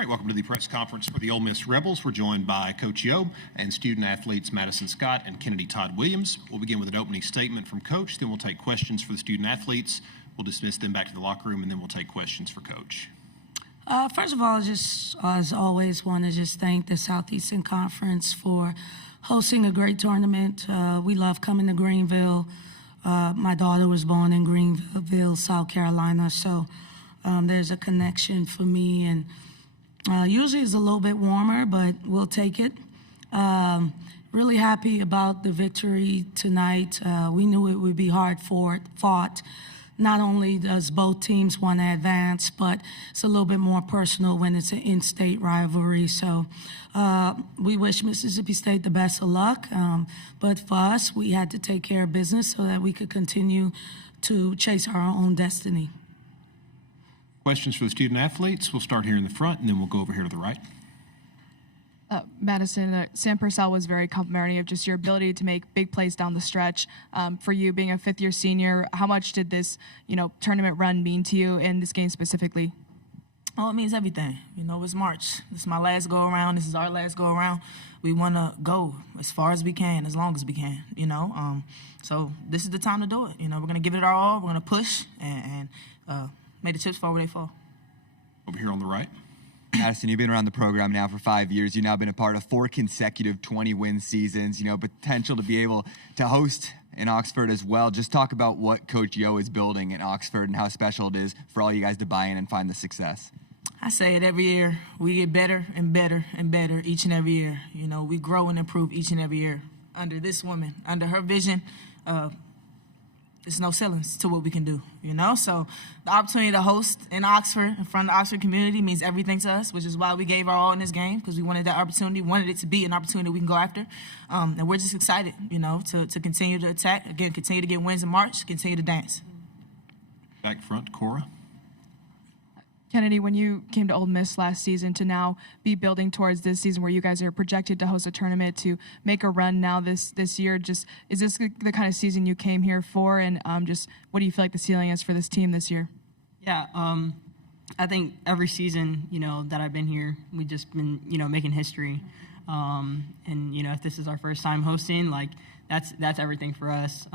All right, welcome to the press conference for the Ole Miss Rebels. We're joined by Coach Yo and student athletes Madison Scott and Kennedy Todd Williams. We'll begin with an opening statement from Coach, then we'll take questions for the student athletes. We'll dismiss them back to the locker room, and then we'll take questions for Coach. First of all, just as always, want to just thank the Southeastern Conference for hosting a great tournament. We love coming to Greenville. My daughter was born in Greenville, South Carolina, so there's a connection for me. And usually it's a little bit warmer, but we'll take it. Really happy about the victory tonight. We knew it would be hard fought. Not only does both teams want to advance, but it's a little bit more personal when it's an in-state rivalry. So we wish Mississippi State the best of luck. But for us, we had to take care of business so that we could continue to chase our own destiny. Questions for the student athletes? We'll start here in the front, and then we'll go over here to the right. Madison, Sam Purcell was very complimentary of just your ability to make big plays down the stretch. For you being a fifth-year senior, how much did this, tournament run mean to you in this game specifically? Oh, it means everything. It's March. This is my last go-around. This is our last go-around. We want to go as far as we can, as long as we can, So this is the time to do it. We're going to give it our all. We're going to push and make the chips fall where they fall. Over here on the right. Madison, you've been around the program now for 5 years. You've now been a part of 4 consecutive 20-win seasons, potential to be able to host in Oxford as well. Just talk about what Coach Yo is building in Oxford and how special it is for all you guys to buy in and find the success. I say it every year. We get better and better and better each and every year. We grow and improve each and every year. Under this woman, under her vision, there's no ceilings to what we can do, So the opportunity to host in Oxford, in front of the Oxford community, means everything to us, which is why we gave our all in this game, because we wanted that opportunity, wanted it to be an opportunity we can go after. And we're just excited, to continue to attack, again, continue to get wins in March, continue to dance. Back front, Cora. Kennedy, when you came to Ole Miss last season to now be building towards this season where you guys are projected to host a tournament to make a run now this year, is this the kind of season you came here for? And just what do you feel like the ceiling is for this team this year? Yeah, I think every season, that I've been here, we've just been, making history. And, if this is our first time hosting, that's everything for us.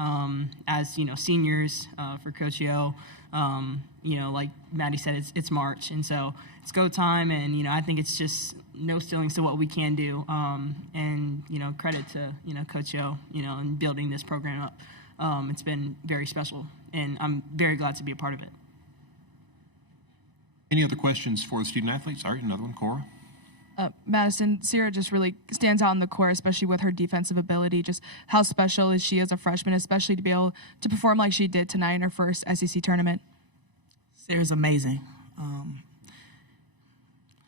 As, seniors for Coach Yo, like Maddie said, it's March, and so it's go time, and I think it's just no ceilings to what we can do, and credit to Coach Yo, in building this program up. It's been very special, and I'm very glad to be a part of it. Any other questions for the student athletes? All right, another one, Cora. Madison, Sierra just really stands out in the court, especially with her defensive ability. Just how special is she as a freshman, especially to be able to perform like she did tonight in her first SEC tournament? Sarah's amazing.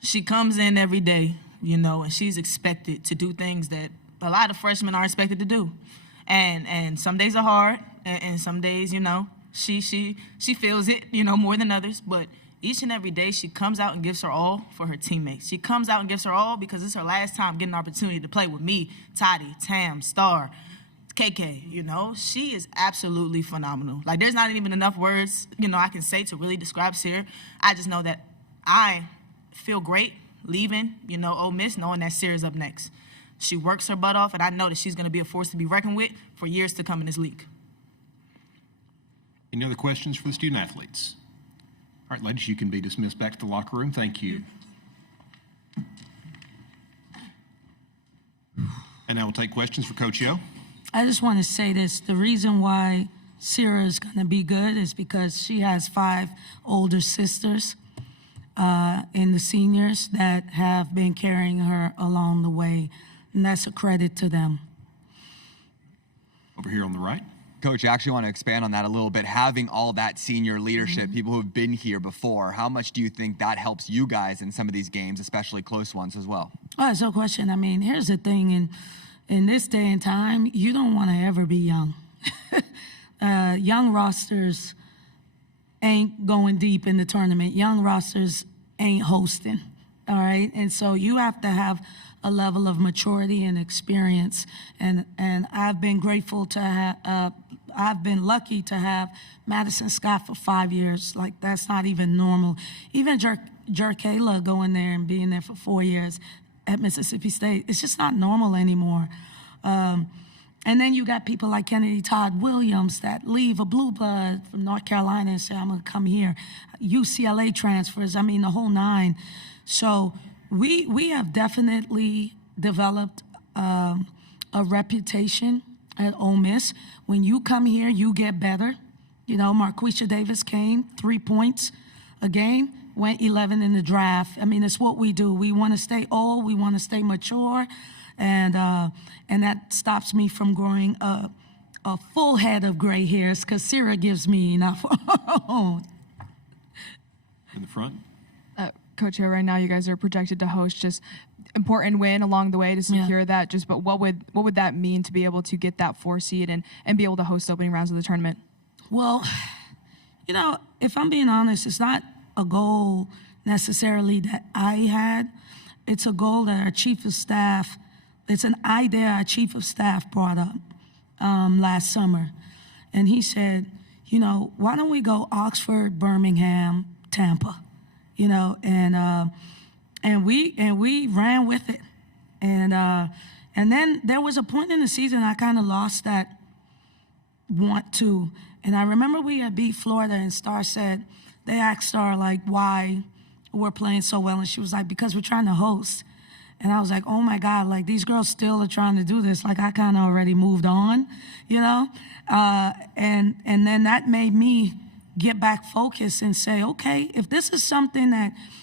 She comes in every day, and she's expected to do things that a lot of freshmen are expected to do. And some days are hard, and some days, she feels it, more than others. But each and every day she comes out and gives her all for her teammates. She comes out and gives her all because it's her last time getting an opportunity to play with me, Toddy, Tam, Star, KK, she is absolutely phenomenal. There's not even enough words, I can say to really describe Sarah. I just know that I feel great leaving, Ole Miss, knowing that Sarah's up next. She works her butt off, and I know that she's going to be a force to be reckoned with for years to come in this league. Any other questions for the student athletes? All right, ladies, you can be dismissed back to the locker room. Thank you. And now we'll take questions for Coach Yo. I just want to say this. The reason why Sierra is going to be good is because she has 5 older sisters in the seniors that have been carrying her along the way, and that's a credit to them. Over here on the right. Coach, I actually want to expand on that a little bit. Having all that senior leadership, people who have been here before, how much do you think that helps you guys in some of these games, especially close ones as well? Oh, that's no question. I mean, here's the thing. In this day and time, you don't want to ever be young. Young rosters ain't going deep in the tournament. Young rosters ain't hosting, all right? And so you have to have a level of maturity and experience. And I've been grateful to have, I've been lucky to have Madison Scott for 5 years. That's not even normal. Even Jerkayla going there and being there for 4 years at Mississippi State. It's just not normal anymore. And then you got people like Kennedy Todd Williams that leave a blue blood from North Carolina and say, I'm going to come here. UCLA transfers, I mean, the whole nine. So we have definitely developed a reputation at Ole Miss. When you come here, you get better. You know, Marquisha Davis came, 3 points a game, went 11 in the draft. I mean, it's what we do. We want to stay old. We want to stay mature. And that stops me from growing a full head of gray hairs because Sierra gives me enough. In the front. Coach Hill, right now you guys are projected to host just important win along the way to secure that. Just, but what would that mean to be able to get that 4 seed and be able to host opening rounds of the tournament? Well, you know, if I'm being honest, it's not a goal necessarily that I had. It's a goal that our chief of staff. It's an idea our chief of staff brought up last summer. And he said, you know, why don't we go Oxford, Birmingham, Tampa, you know, and we ran with it. And then there was a point in the season I kind of lost that want to. And I remember we had beat Florida and Star said, they asked Star like why we're playing so well. And she was like, because we're trying to host. And I was like, oh my God, like these girls still are trying to do this. Like I kind of already moved on, you know? And then that made me get back focused and say, okay, if this is something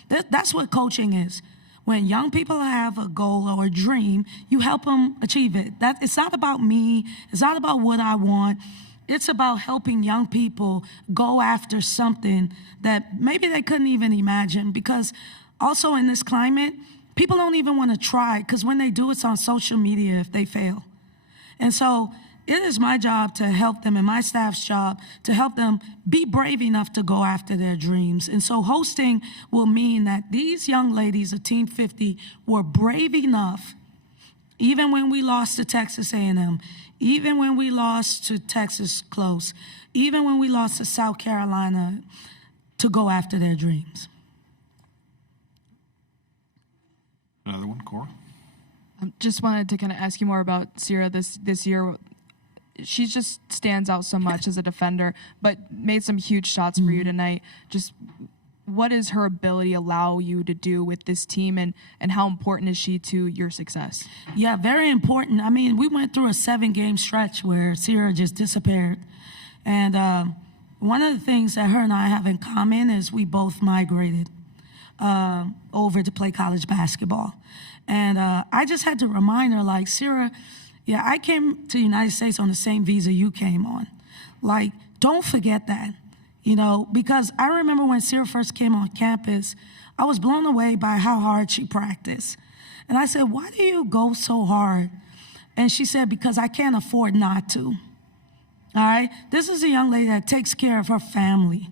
that's what coaching is. When young people have a goal or a dream, you help them achieve it. It's not about me. It's not about what I want. It's about helping young people go after something that maybe they couldn't even imagine. Because also in this climate, people don't even want to try because when they do, it's on social media if they fail. And so it is my job to help them and my staff's job to help them be brave enough to go after their dreams. And so hosting will mean that these young ladies of Team 50 were brave enough, even when we lost to Texas A&M, even when we lost to Texas close, even when we lost to South Carolina, to go after their dreams. Another one, Cora. Just wanted to kind of ask you more about Sierra this year. She just stands out so much as a defender, but made some huge shots for you tonight. Just what does her ability allow you to do with this team, and how important is she to your success? Yeah, very important. I mean, we went through a 7-game stretch where Sierra just disappeared. And one of the things that her and I have in common is we both migrated over to play college basketball. And I just had to remind her, like, Sierra, yeah, I came to the United States on the same visa you came on. Like, don't forget that, you know, because I remember when Sierra first came on campus, I was blown away by how hard she practiced. And I said, why do you go so hard? And she said, because I can't afford not to. All right? This is a young lady that takes care of her family.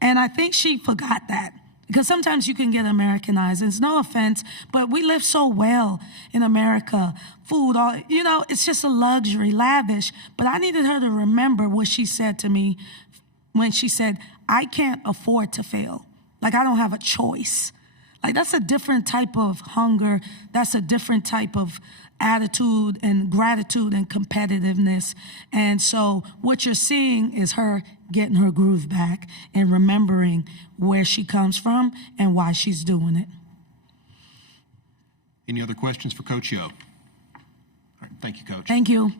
And I think she forgot that. Because sometimes you can get Americanized. It's no offense, but we live so well in America. Food, all, you know, it's just a luxury, lavish. But I needed her to remember what she said to me when she said, I can't afford to fail. Like, I don't have a choice. Like, that's a different type of hunger. That's a different type of attitude and gratitude and competitiveness. And so what you're seeing is her getting her groove back and remembering where she comes from and why she's doing it. Any other questions for Coach Yo? All right, thank you, Coach. Thank you.